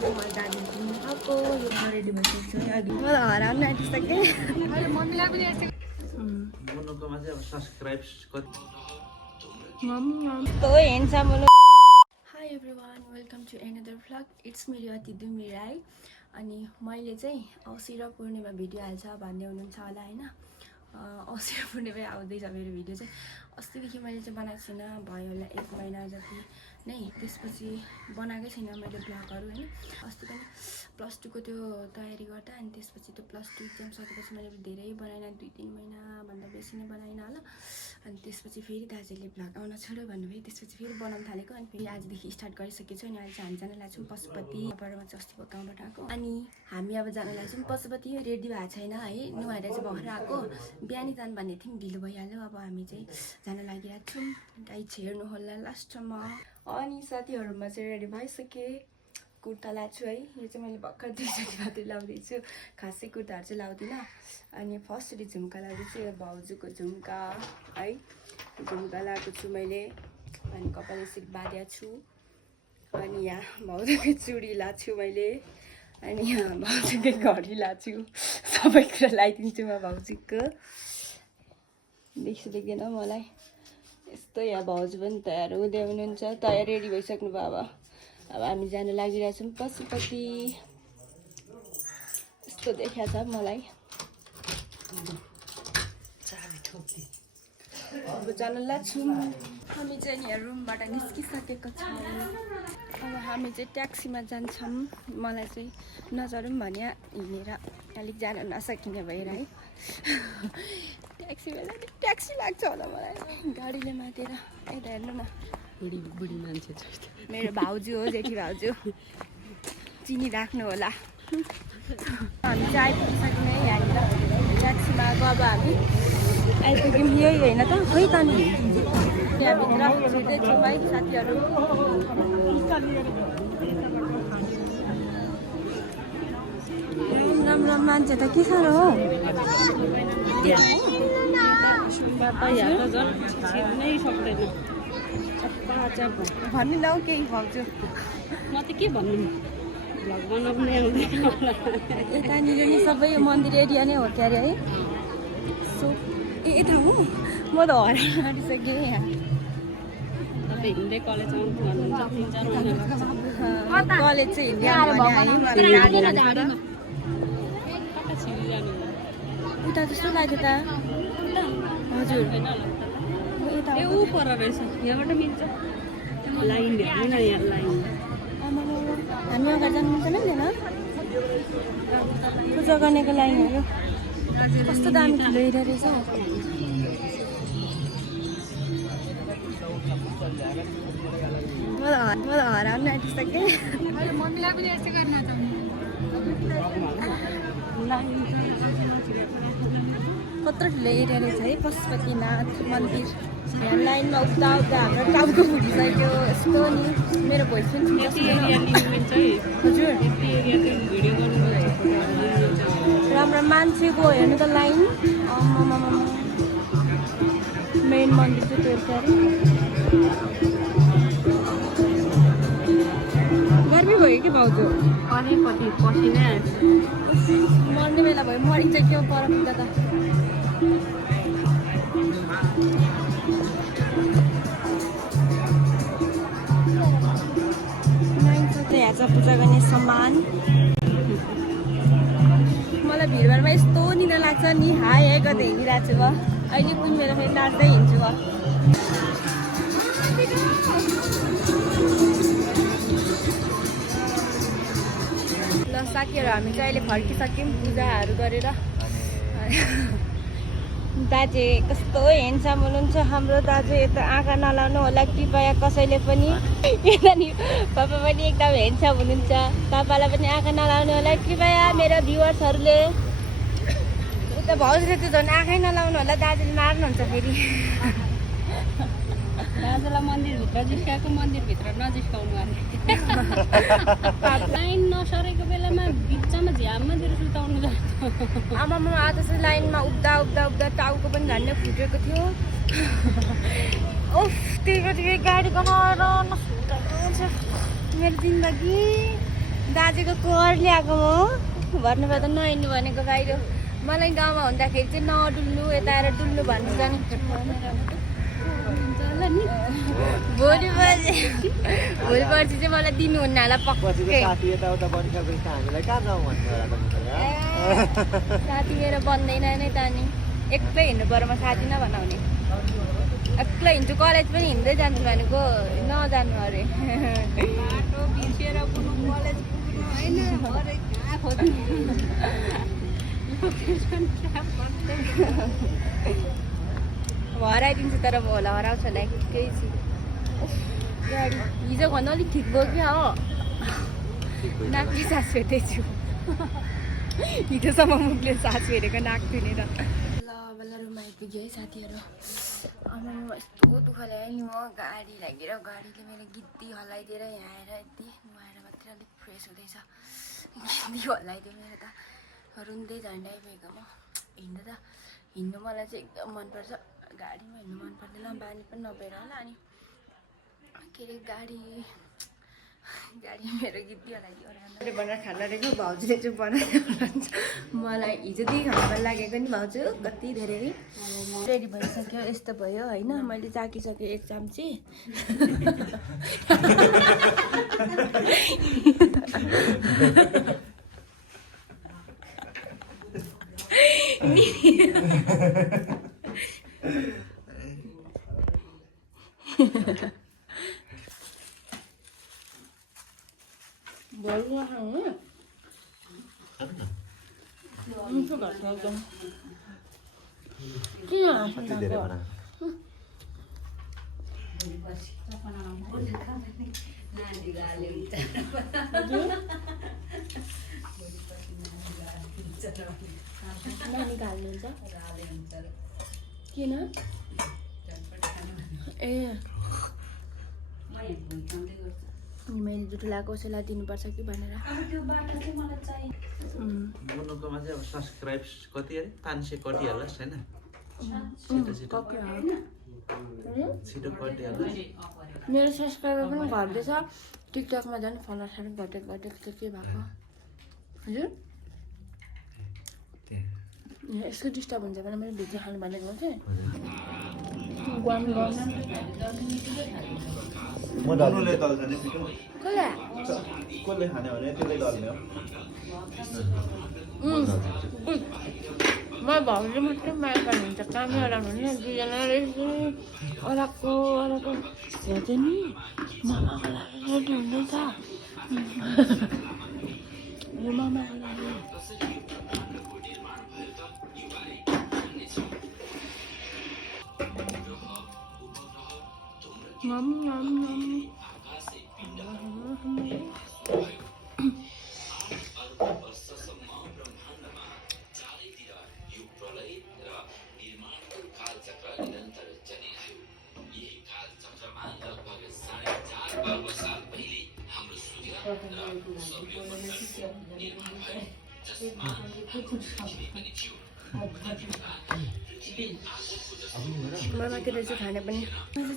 दार्जिलिङको यो रेडी भइसकेको छ अघि मलाई हराउन आँटिसकेँ मम्मीलाई पनि hi everyone welcome to another vlog it's me Revati Dumi Rai अनि मैले चाहिँ औँसी र पूर्णिमा भिडियो हाल्छ भन्दै हुनुहुन्छ होला होइन औँसी र पूर्णिमा आउँदैछ मेरो भिडियो चाहिँ अस्तिदेखि मैले चाहिँ बनाएको छुइनँ भयो होला 1 महिना जति नै त्यसपछि बनाएकै छैन मैले भ्लगहरू होइन अस्ति पनि +2 को त्यो तयारी गर्दा अनि त्यसपछि त्यो +2 एक्जाम सकेपछि मैले धेरै बनाइनँ 2-3 महिनाभन्दा बेसी नै बनाइनँ होला अनि त्यसपछि फेरि दाजुले भ्लग आउन छोड्यो भन्नुभयो त्यसपछि फेरि बनाउन थालेको अनि फेरि आजदेखि स्टार्ट गरिसकेको छु अनि अहिले चाहिँ हामी जान लाग्छौँ पशुपति परमा चाहिँ अस्तिको गाउँबाट आएको अनि हामी अब जान लाग्छौँ पशुपति रेडी भएको छैन है नुहाएर चाहिँ भर्खर आएको बिहानै जानु भन्ने थियौँ ढिलो भइहाल्यो अब हामी चाहिँ जान लागिरहेको छौँ गाई छेर्नु होला लास्टमा अनि साथीहरूमा चाहिँ रेडी भइसकेँ कुर्ता लाछु है यो चाहिँ मैले भर्खर 2 चोटि मात्रै लाउँदैछु खासै कुर्ताहरू चाहिँ लाउँदिनँ अनि फर्स्टचोटि झुम्का लाउँदैछु यो भाउजूको झुम्का है झुम्का लगाएको छु मैले अनि कपाल यसरी बाँधेको छु अनि यहाँ भाउजूको चुडी लाछु मैले अनि यहाँ भाउजूकै घडी लाछु सबै कुरा लगाइदिन्छु म भाउजूको देख्दैन मलाई यस्तो यहाँ भाउजू पनि तयार हुँदै हुनुहुन्छ तयार रेडी भइसक्नु भयो अब हामी जान लागिरहेछौँ पशुपति यस्तो देखाएको छ मलाई अब जान लाग्छौँ हामी चाहिँ यहाँ रुमबाट निस्किसकेको छौँ अब हामी चाहिँ ट्याक्सीमा जान्छौँ मलाई चाहिँ नचढौँ भने हिँडेर अलिक जान नसकिने भएर है ट्याक्सी लाग्छ होला मलाई गाडीले मातेर यता हेर्नु न बुढी मान्छे मेरो भाउजू हो जेठी भाउजू चिनी राख्नु होला हामी चाहिँ आइपुगिसक्यौँ है यहाँनिर ट्याक्सीमा गयो अब हामी आइपुग्यौँ यही होइन त खोइ त नि त्यहाँभित्र छिर्दैछौँ है साथीहरू राम्रो मान्छे त के साह्रो हो भन्नु न हौ केही भाउजू म त के भन्नु भ्लग बनाउनु आउँदैन यतानिर नि सबै मन्दिर एरिया नै हो के अरे है सो यता हो म त हराइ हारिसकेँ यहाँ तपाईँ हिँड्दै कलेज आउनु भन्नुहुन्छ 3-4 कलेज चाहिँ हिँड्दै उता जस्तो लाग्यो त हजुर ए ऊ पर रहेछ यहाँबाट मिल्छ लाइन हेर्नु न यहाँ लाइन हामी अगाडि जानु मिल्दैन मिल्दैन पूजा गर्नेको लाइनहरू कस्तो दामी ठुलो एरिया रहेछ मलाई हराउन आँटिसकेँ मम्मीलाई पनि यस्तो गर्न कत्रो ठुलो एरिया रहेछ है पशुपतिनाथ मन्दिर लाइनमा उता हाम्रो टाउको फुटिसक्यो यस्तो नि मेरो भोइस पनि हजुर राम्रो मान्छेको हेर्नु त लाइन मेन मन्दिर चाहिँ त्यो अरे गर्मी भयो कि भाउजू अलिकति पसिनै आएछ मर्ने बेला भयो मरिन्छ क्या पर पुग्दा त यहाँ छ पूजा गर्ने सामान मलाई भिडभाडमा यस्तो निदा लाग्छ नि हाई हाई गर्दै हिँडिरहेको छु अहिले कुन बेला फेरि नाच्दै हिँड्छु ल साथीहरू हामी चाहिँ अहिले फर्किसक्यौँ पूजाहरू गरेर दाजु कस्तो हेन्डसम हुनुहुन्छ हाम्रो दाजु यता आँखा नलाउनु होला कृपया कसैले पनि यतानिर पापा पनि एकदम हेन्डसम हुनुहुन्छ पापालाई पनि आँखा नलाउनु होला कृपया मेरो भ्युवर्सहरूले उता भाउजूले त्यो झन् आँखै नलाउनु होला दाजुले मार्नुहुन्छ फेरि दाजुलाई मन्दिरभित्र जिस्काएको मन्दिरभित्र नजिस्काउनु अरे लाइन नसरेको बेलामा बिचमा झ्याममा दिएर सुताउनु जान्छ आमामा आज चाहिँ लाइनमा उब्दा टाउको पनि झन्डै फुटेको थियो उफ त्यही गाडी गनाएर नसुताएको छ मेरो जिन्दगी दाजुको कोर ल्याएको म भन्नुपर्दा नहिँड्नु भनेको बाहिर मलाई गाउँमा हुँदाखेरि चाहिँ नडुल्नु यता आएर डुल्नु भन्नु जानु भोलि पर्सि चाहिँ मलाई दिनुहुन्न होला पक्कै साथी मेरो बन्दैन नै त नि एक्लै हिँड्नु पर्यो म साथी नभनाउने एक्लै हिँड्छु कलेज पनि हिँड्दै जान्छु भनेको नजानु अरे हराइदिन्छु तर म होला हराउँछ होला केही छु गाडी हिजो भन्दा अलिक ठिक भयो क्या हो नाकले सास फेर्दैछु हिजोसम्म मुखले सास फेरेको नाक थिएन र ल बल्ल रुममा आइपुग्यो है साथीहरू आमा यस्तो दुःख ल्यायो नि म गाडी लागेर गाडीले मेरो गिद्दी हल्लाइदिएर यहाँ आएर यति नुहाएर मात्रै अलिक फ्रेस हुँदैछ गिद्दी हल्लाइदियो मेरो त रुन्दै झन्डै आइपुगेको म हिँड्नु मलाई चाहिँ एकदम मनपर्छ गाडीमा हिँड्नु मन पर्दैन बानी पनि नभएर होला अनि के अरे गाडी मेरो गिद्दी हल्लाइदियो बनाएर खाना रहेछ भाउजूले चाहिँ बनाएर मलाई हिजोदेखि खाना लागेको नि भाउजू कति धेरै रेडी भइसक्यो यस्तो भयो होइन मैले चाकिसकेँ एक चाम्ची किन ए मैले जुठो लगाएको उसैलाई दिनुपर्छ कि भनेर मुनुकोमा चाहिँ अब सब्सक्राइब कति अरे 500 कटिहाल्छ हैन छिटो कटिहाल्छ मेरो सब्सक्राइबर पनि घट्दैछ टिकटकमा झन् फलोवर्सहरू घटेको के भएको हजुर यसको डिस्टर्ब हुन्छ भने मैले भिडियो खानु भनेको चाहिँ मुनुले दल्छ नि छिटो कसले खाने भने त्यसले दल्ने हो म भाउजू मात्रै माया गर्नुहुन्छ कामै हराउनु नि दुईजनाले अराको हेर्छ नि मामाको लागि रेडी हुँदैछ यो मामाको लागि मामातिर चाहिँ खाने पनि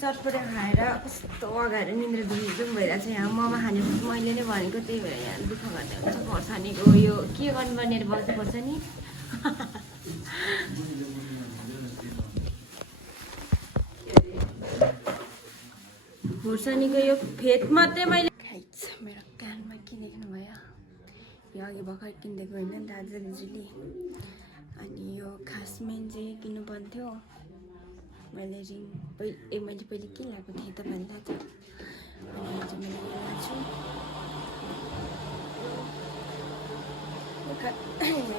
चटपटे खाएर कस्तो अगाडि निन्द्रा दुम भइरहेको छ यहाँ मोमो खानेपछि मैले नै भनेको त्यही भएर यहाँ दुःख गर्ने हुन्छ खोर्सानीको यो के गर्नु भनेर बस्नुपर्छ नि खोर्सानीको यो फेद मात्रै मैले खाइछ मेरो कानमा के देख्नुभयो यो अघि भर्खर किनिदिएको होइन दाजु दिजुले अनि यो खास मेन चाहिँ किन्नु पर्थ्यो मैले रिङ मैले पहिले के लगाएको थिएँ तपाईँलाई थाहा छ अनि आज मैले यहाँ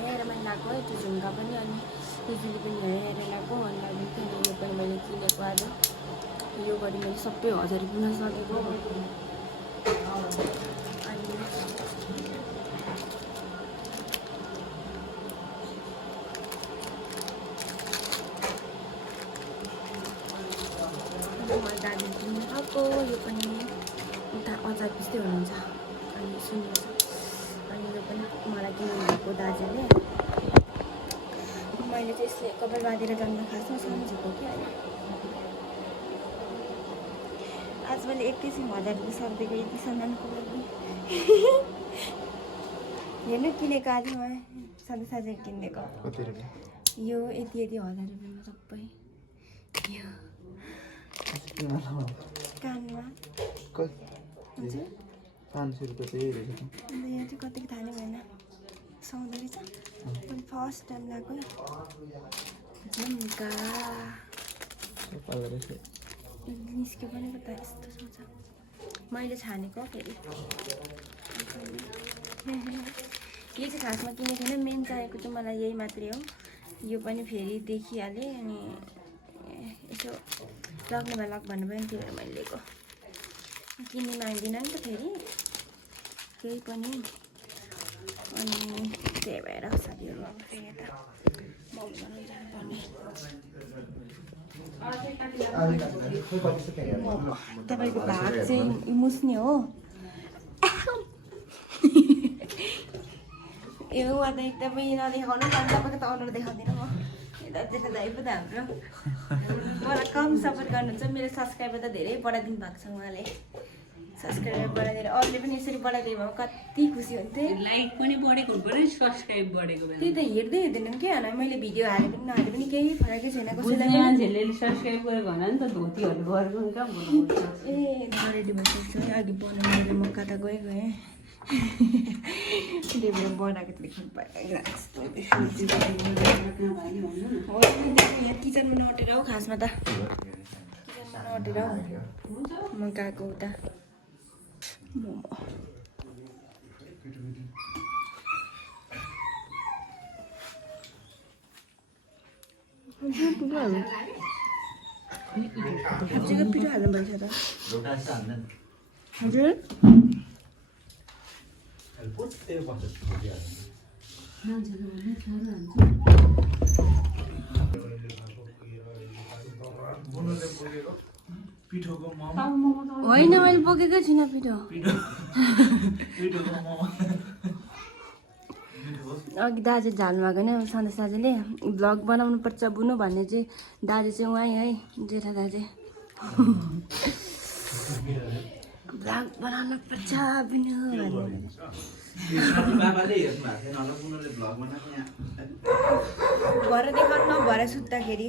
आएर मैले लगाएको है त्यो झुम्का पनि अनि दिजुले पनि यहाँ आएर लगाएको अनि यो पनि मैले किनेको आज यो गरी मैले सबै 1000 पुग्न सकेको अनि दाजुले किन्नु खाएको यो पनि उता अचार पिस्दै हुनुहुन्छ अनि सुन्नुहोस् अनि यो पनि मलाई किन्नुभएको दाजुले मैले चाहिँ यसले कपाल बाँधेर जान्न खासमा सम्झेको कि अहिले आज मैले 31,000 रुपियाँ सर्दिएको यति सामानको लागि हेर्नु किनेको आजमा सधैँ साझै किनिदिएको कति रुपियाँ यो यति 1000 रुपियाँमा सबै यो कानमा हजुर 500 रुपियाँ चाहिँ रहेछ अन्त यहाँ चाहिँ कतिको थाहा नै भएन सुहाउँदो रहेछ पनि फर्स्ट टाइम लगाएको झुम्का निस्क्यो पनि त यस्तो सोच मैले छानेको फेरि यो चाहिँ खासमा किनेको थिएन मेन चाहिएको चाहिँ मलाई यही मात्रै हो यो पनि फेरि देखिहालेँ अनि यसो लग्नेमा लग भन्नु पनि थियो भने मैले लिएको किन्ने माग्दिनँ नि त फेरि केही पनि अनि त्यही भएर साथीहरू अब फेरि यता मोमो बनाउनु जानुपर्ने तपाईँको भाग चाहिँ मुस्ने हो यो त एकदमै नदेखाउनु न तपाईँको त अनुहार देखाउँदिनँ म यता देखाउँदा आइपुग्छ हाम्रो मलाई कम सपोर्ट गर्नुहुन्छ मेरो सब्सक्राइबर त धेरै बढाइदिनु भएको छ उहाँले सब्सक्राइबर बढाइदिएर अरूले पनि यसरी बढाइदियो भने कति खुसी हुन्थेँ लाइक पनि बढेको हुनुपर्यो सब्सक्राइब बढेको बेला त्यही त हेर्दै हेर्दैनन् क्या होइन मैले भिडियो हाले पनि नहाले पनि केही फरकै छैन कसैलाई बुझ्ने मान्छेहरूले सब्सक्राइब गरेको होला नि त धोतीहरू गरेको कहाँ बोल्नु ए रेडी भइसकेको छ अघि बनाउनु म कता गएँ त्यही भएर बनाएको देख्नु पाएँ यहाँ किचनमा नअटेर हौ खासमा त किचनमा नअटेर हौ म गएको उता मोमो खाँचीको पिठो हाल्नु पर्छ त हजुर होइन मैले बोकेकै छुइनँ पिठो अघि दाजु झाल्नु भएको होइन सन्देश दाजुले भ्लग बनाउनु पर्छ बुनु भन्ने चाहिँ दाजु चाहिँ उहाँ है जेठा दाजु भ्लग बनाउनु पर्छ बुनु भन्ने भरे देखाउनु न भरे सुत्दाखेरि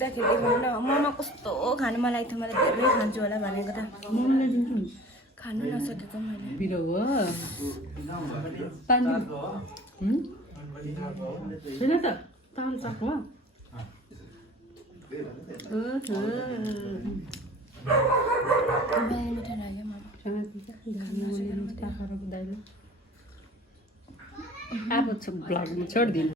देखाउनु न मोमो कस्तो खानु मलाई थियो मलाई धेरै खान्छु होला भनेको त खानु नसकेको मैले पिरो हो पानी छैन त ताल सक्ला मिठाई लाग्यो मामा अब ब्लगमा छोडिदिनु